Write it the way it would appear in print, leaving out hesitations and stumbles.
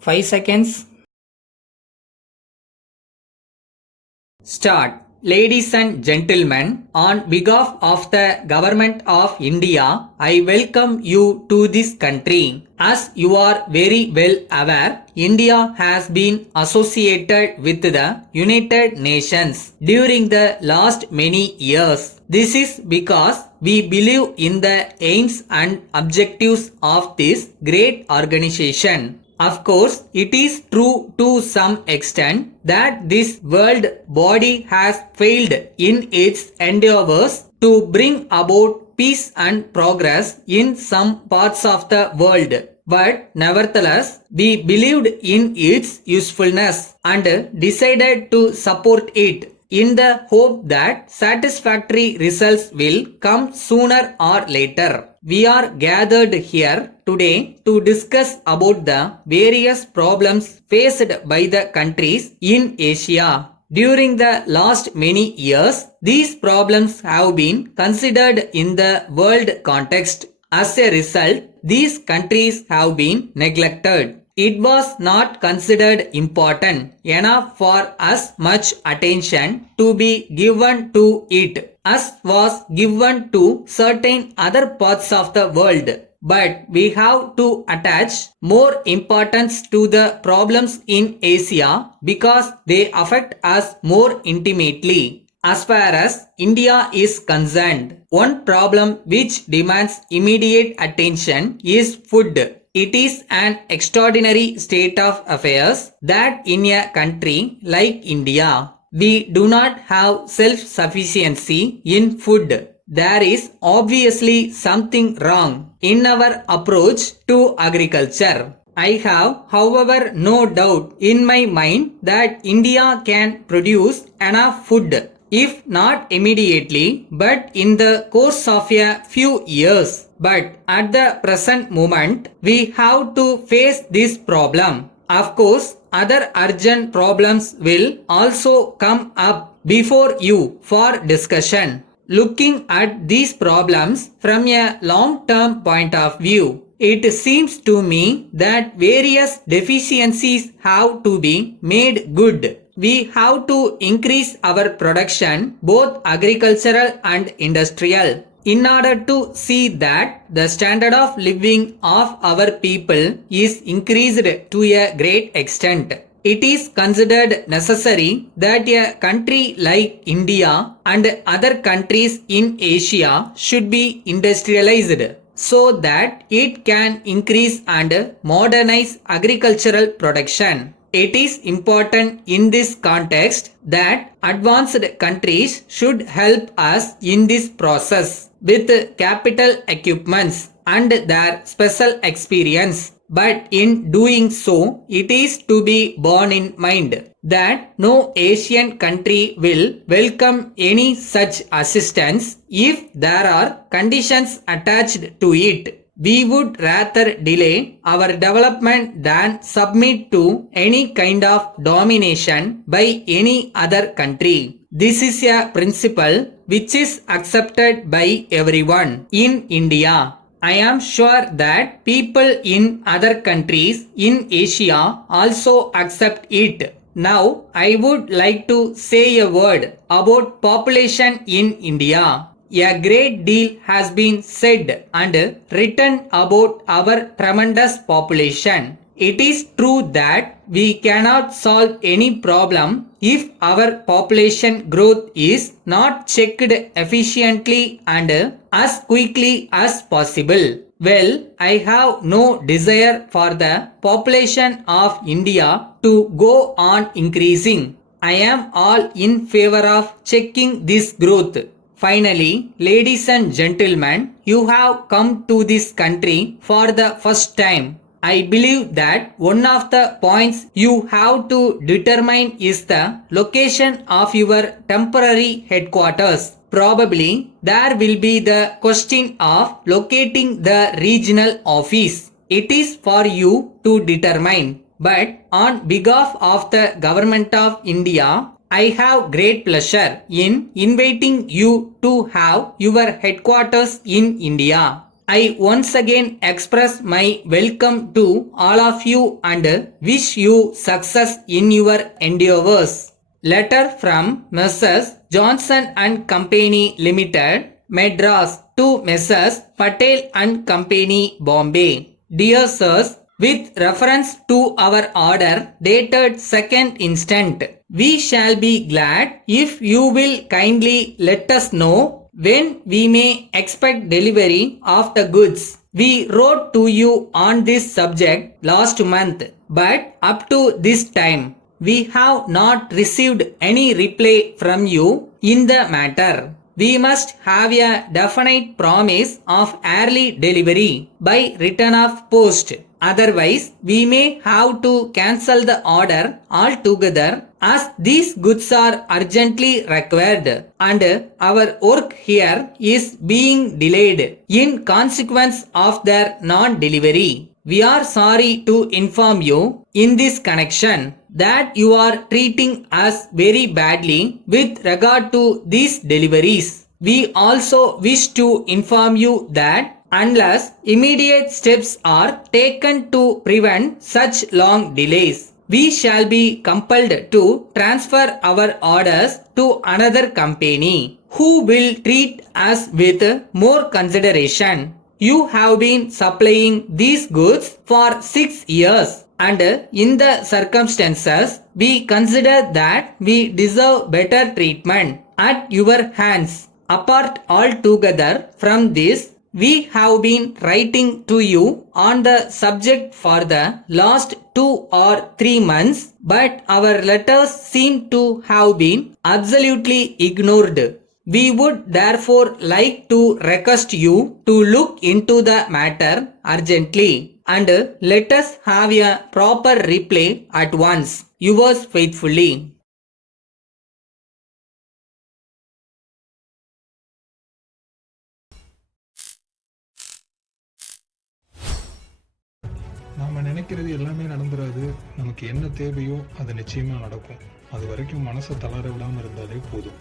5 seconds. Start. Ladies and gentlemen, on behalf of the Government of India, I welcome you to this country. As you are very well aware, India has been associated with the United Nations during the last many years. This is because we believe in the aims and objectives of this great organization. Of course, it is true to some extent that this world body has failed in its endeavors to bring about peace and progress in some parts of the world. But nevertheless, we believed in its usefulness and decided to support it in the hope that satisfactory results will come sooner or later. We are gathered here today to discuss about the various problems faced by the countries in Asia. During the last many years, these problems have been considered in the world context. As a result, these countries have been neglected. It was not considered important enough for as much attention to be given to it as was given to certain other parts of the world. But we have to attach more importance to the problems in Asia because they affect us more intimately. As far as India is concerned, one problem which demands immediate attention is food. It is an extraordinary state of affairs that in a country like India, we do not have self-sufficiency in food. There is obviously something wrong in our approach to agriculture. I have, however, no doubt in my mind that India can produce enough food, if not immediately, but in the course of a few years. But at the present moment, we have to face this problem. Of course, other urgent problems will also come up before you for discussion. Looking at these problems from a long-term point of view, it seems to me that various deficiencies have to be made good. We have to increase our production, both agricultural and industrial, in order to see that the standard of living of our people is increased to a great extent. It is considered necessary that a country like India and other countries in Asia should be industrialized so that it can increase and modernize agricultural production. It is important in this context that advanced countries should help us in this process with capital equipments and their special experience. But in doing so, it is to be borne in mind that no Asian country will welcome any such assistance if there are conditions attached to it. We would rather delay our development than submit to any kind of domination by any other country. This is a principle which is accepted by everyone in India. I am sure that people in other countries in Asia also accept it. Now, I would like to say a word about population in India. A great deal has been said and written about our tremendous population. It is true that we cannot solve any problem if our population growth is not checked efficiently and as quickly as possible. Well, I have no desire for the population of India to go on increasing. I am all in favor of checking this growth. Finally, ladies and gentlemen, you have come to this country for the first time. I believe that one of the points you have to determine is the location of your temporary headquarters. Probably there will be the question of locating the regional office. It is for you to determine. But on behalf of the Government of India, I have great pleasure in inviting you to have your headquarters in India. I once again express my welcome to all of you and wish you success in your endeavors. Letter from Messrs. Johnson and Company Limited, Madras to Messrs. Patel and Company, Bombay. Dear sirs, with reference to our order dated 2nd instant, we shall be glad if you will kindly let us know when we may expect delivery of the goods. We wrote to you on this subject last month, but up to this time, we have not received any reply from you in the matter. We must have a definite promise of early delivery by return of post. Otherwise, we may have to cancel the order altogether as these goods are urgently required and our work here is being delayed in consequence of their non-delivery. We are sorry to inform you in this connection that you are treating us very badly with regard to these deliveries. We also wish to inform you that unless immediate steps are taken to prevent such long delays, we shall be compelled to transfer our orders to another company who will treat us with more consideration. You have been supplying these goods for 6 years, and in the circumstances, we consider that we deserve better treatment at your hands. Apart altogether from this, we have been writing to you on the subject for the last 2 or 3 months, but our letters seem to have been absolutely ignored. We would therefore like to request you to look into the matter urgently and let us have a proper reply at once. Yours faithfully. நாம் நினைக்கிறது எல்லாமே நடந்துராது. நமக்கு என்ன தேவையோ அது நிச்சயமாக நடக்கும். அது வரைக்கும் மனசை தளர விடாமல் இருந்தாலே போதும்.